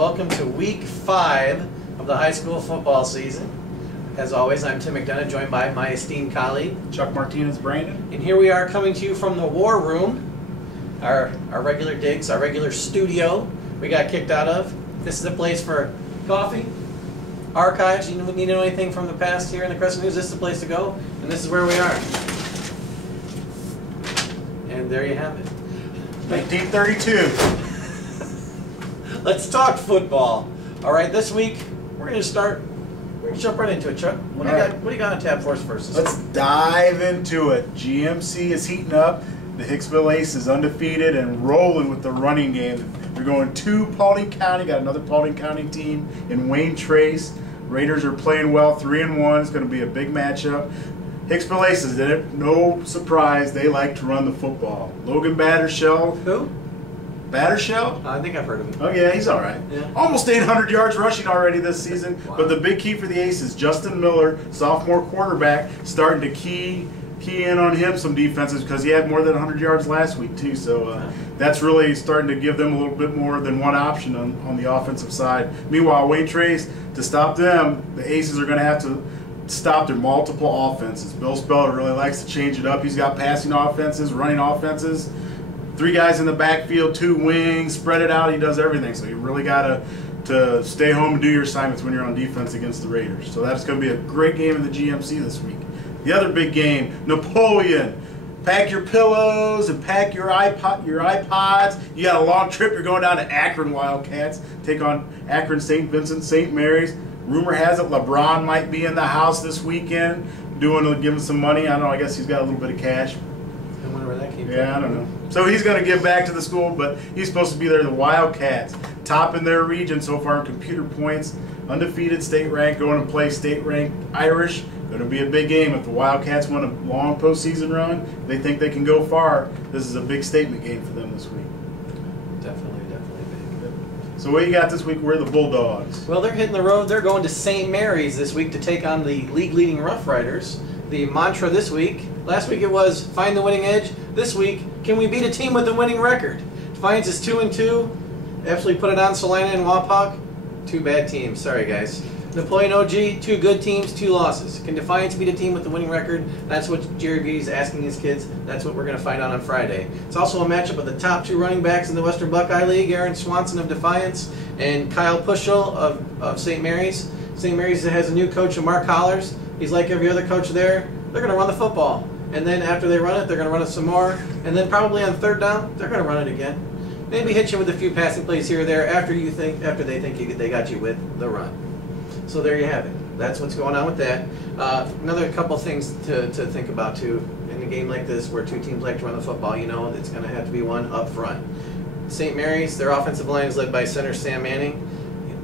welcome to week 5 of the high school football season. As always, I'm Tim McDonough, joined by my esteemed colleague, Chuck Martinez-Brandon. And here we are coming to you from the War Room, our regular digs, our regular studio we got kicked out of. This is a place for coffee, archives. You need to know anything from the past here in the Crescent-News, this is the place to go, and this is where we are. And there you have it. 1932. Let's talk football. All right, this week we're going to jump right into it, Chuck. What do you got on tap for us first? Let's dive into it. GMC is heating up. The Hicksville Ace is undefeated and rolling with the running game. They're going to Paulding County. Got another Paulding County team in Wayne Trace. Raiders are playing well, 3-1. It's going to be a big matchup. Hicksville Aces, no surprise, they like to run the football. Logan Battershell. Who? Battershell? I think I've heard of him. Oh yeah, he's all right. Yeah. Almost 800 yards rushing already this season. Wow. But the big key for the Aces, Justin Miller, sophomore quarterback, starting to key in on him some defenses because he had more than 100 yards last week too. So that's really starting to give them a little bit more than one option on the offensive side. Meanwhile, Wayne Trace, to stop them, the Aces are going to have to stop their multiple offenses. Bill Speller really likes to change it up. He's got passing offenses, running offenses. 3 guys in the backfield, 2 wings, spread it out. He does everything. So you really got to stay home and do your assignments when you're on defense against the Raiders. So that's going to be a great game in the GMC this week. The other big game, Napoleon. Pack your pillows and pack your iPods. You got a long trip. You're going down to Akron Wildcats. Take on Akron St. Vincent St. Mary's. Rumor has it LeBron might be in the house this weekend giving some money. I don't know. I guess he's got a little bit of cash. I wonder where that came from. Yeah, I don't know. So he's going to give back to the school, but he's supposed to be there. The Wildcats, top in their region so far in computer points, undefeated, state ranked, going to play state ranked Irish. Going to be a big game. If the Wildcats want a long postseason run, they think they can go far. This is a big statement game for them this week. Definitely big. So what you got this week? We're the Bulldogs. Well, they're hitting the road. They're going to St. Mary's this week to take on the league-leading Rough Riders. The mantra this week, last week it was find the winning edge. This week, can we beat a team with a winning record? Defiance is 2-2. Absolutely put it on Salina and Wapak. 2 bad teams. Sorry, guys. Napoleon OG, 2 good teams, 2 losses. Can Defiance beat a team with a winning record? That's what Jerry Beatty's asking his kids. That's what we're going to find out on Friday. It's also a matchup of the top 2 running backs in the Western Buckeye League, Aaron Swanson of Defiance and Kyle Puschel of St. Mary's. St. Mary's has a new coach, Mark Hollers. He's like every other coach there. They're going to run the football. And then after they run it, they're going to run it some more. And then probably on 3rd down, they're going to run it again. Maybe hit you with a few passing plays here or there after they think they got you with the run. So there you have it. That's what's going on with that. Another couple things to think about too. In a game like this where 2 teams like to run the football, you know it's going to have to be one up front. St. Mary's, their offensive line is led by center Sam Manning.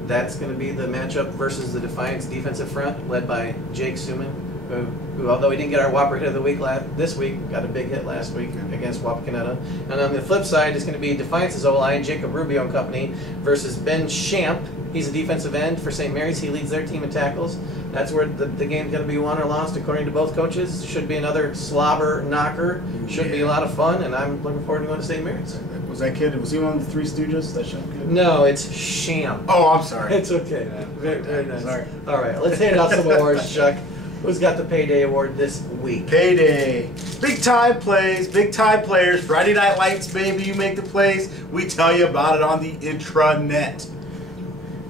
That's going to be the matchup versus the Defiance defensive front led by Jake Suman, who although he didn't get our Whopper hit of the week this week, got a big hit last week against Wapakoneta. And on the flip side, it's going to be Defiance's O-line, Jacob Rubio and company, versus Ben Champ. He's a defensive end for St. Mary's. He leads their team in tackles. That's where the game's going to be won or lost, according to both coaches. Should be another slobber knocker. Should be a lot of fun, and I'm looking forward to going to St. Mary's. Was that kid? Was he one of the 3 Stooges? That Champ kid? No, it's Champ. Oh, I'm sorry. It's okay. Very, very nice. Sorry. All right, let's hand out some awards, Chuck. Who's got the Payday Award this week? Payday. Big time plays, big time players. Friday Night Lights, baby, you make the plays. We tell you about it on the intranet.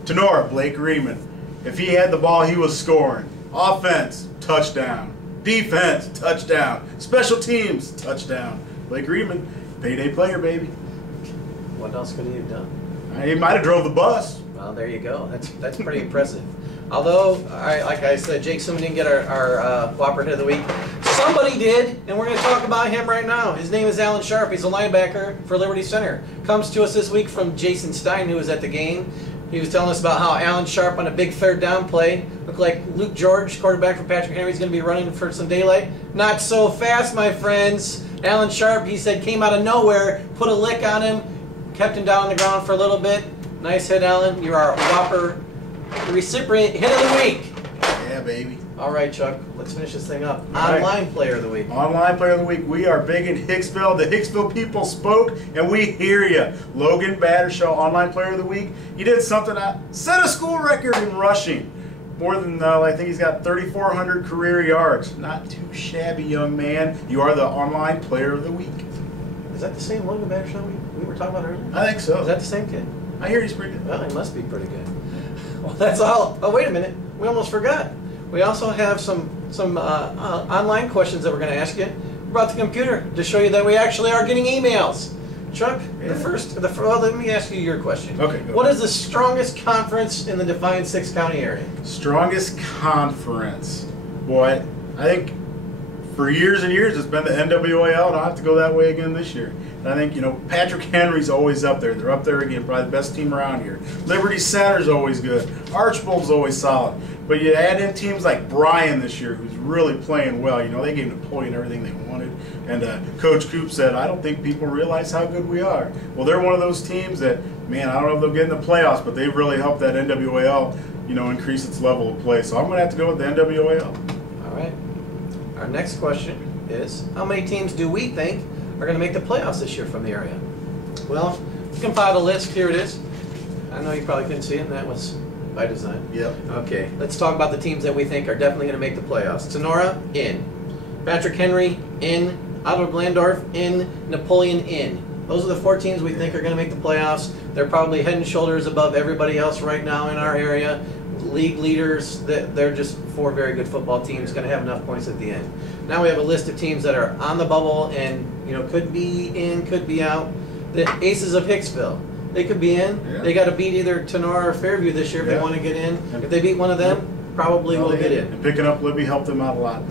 Tenora, Blake Riemann. If he had the ball, he was scoring. Offense, touchdown. Defense, touchdown. Special teams, touchdown. Blake Riemann, payday player, baby. What else could he have done? He might have drove the bus. Well, there you go. That's pretty impressive. Although, like I said, Jake Suman didn't get our Whopper hit of the week. Somebody did, and we're going to talk about him right now. His name is Alan Sharp. He's a linebacker for Liberty Center. Comes to us this week from Jason Stein, who was at the game. He was telling us about how Alan Sharp on a big 3rd down play looked like Luke George, quarterback for Patrick Henry, is going to be running for some daylight. Not so fast, my friends. Alan Sharp, he said, came out of nowhere, put a lick on him, kept him down on the ground for a little bit. Nice hit, Alan. You're our Whopper recipient hit of the week. Yeah, baby. All right, Chuck, let's finish this thing up. All right. Online Player of the Week. Online Player of the Week. We are big in Hicksville. The Hicksville people spoke, and we hear you. Logan Battershaw, Online Player of the Week. He did something, set a school record in rushing. More than, I think he's got 3,400 career yards. Not too shabby, young man. You are the Online Player of the Week. Is that the same Logan Battershaw we were talking about earlier? I think so. Is that the same kid? I hear he's pretty good. Well, he must be pretty good. Well, that's all. Oh, wait a minute. We almost forgot. We also have some online questions that we're going to ask you. We brought the computer to show you that we actually are getting emails. Chuck, well, let me ask you your question. Okay. What is the strongest conference in the Defiance 6-county area? Strongest conference. Boy, I think for years and years it's been the NWAL, and I'll have to go that way again this year. And I think, Patrick Henry's always up there. They're up there again, probably the best team around here. Liberty Center's always good. Archbold's always solid. But you add in teams like Bryan this year, who's really playing well. They gave Napoleon everything they wanted. And Coach Coop said, I don't think people realize how good we are. Well, they're one of those teams that, man, I don't know if they'll get in the playoffs, but they've really helped that NWAL, increase its level of play. So I'm going to have to go with the NWAL. All right. Our next question is, how many teams do we think are going to make the playoffs this year from the area? Well, we compiled a list. Here it is. I know you probably couldn't see it, and that was by design. Yep. Okay, let's talk about the teams that we think are definitely going to make the playoffs. Sonora, in. Patrick Henry, in. Otto Glandorf, in. Napoleon, in. Those are the 4 teams we think are going to make the playoffs. They're probably head and shoulders above everybody else right now in our area. League leaders, they're just 4 very good football teams, going to have enough points at the end. Now we have a list of teams that are on the bubble and could be in, could be out. The Aces of Hicksville, they could be in. Yeah. They got to beat either Tenora or Fairview this year if they want to get in. If they beat one of them, probably will get in. And picking up Libby helped them out a lot.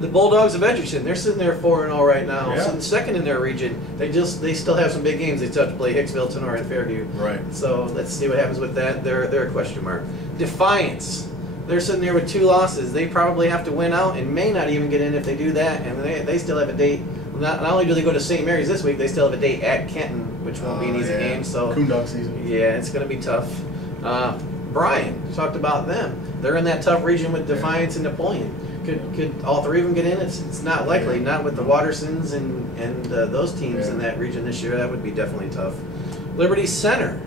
The Bulldogs of Edgerton, they're sitting there 4-0 right now, Yeah. sitting second in their region. They still have some big games. They still have to play Hicksville, Tenora, and Fairview. Right. So let's see what happens with that. They're a question mark. Defiance, they're sitting there with 2 losses. They probably have to win out and may not even get in if they do that. And they still have a date. Not only do they go to St. Mary's this week, they still have a date at Kenton, which won't be an easy game. So Coondog season. Yeah, it's going to be tough. Bryan, talked about them. They're in that tough region with Defiance and Napoleon. Could all 3 of them get in? It's not likely. Not with the Watersons and those teams in that region this year. That would be definitely tough. Liberty Center.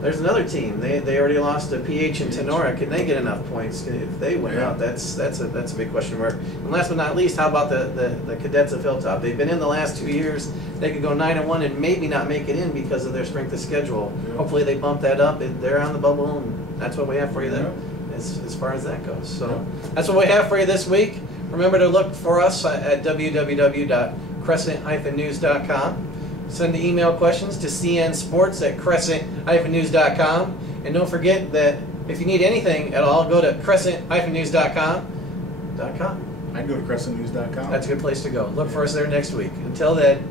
There's another team. They already lost to PH and Tenora. Can they get enough points if they win out? That's a big question mark. And last but not least, how about the Cadets of Hilltop? They've been in the last 2 years. They could go 9-1 and maybe not make it in because of their strength of schedule. Yeah. Hopefully they bump that up. They're on the bubble, and that's what we have for you there. As far as that goes. So that's what we have for you this week. Remember to look for us at www.crescent-news.com. Send the email questions to cnsports@crescent-news.com. And don't forget that if you need anything at all, go to crescent-news.com. I'd go to crescentnews.com. That's a good place to go. Look for us there next week. Until then,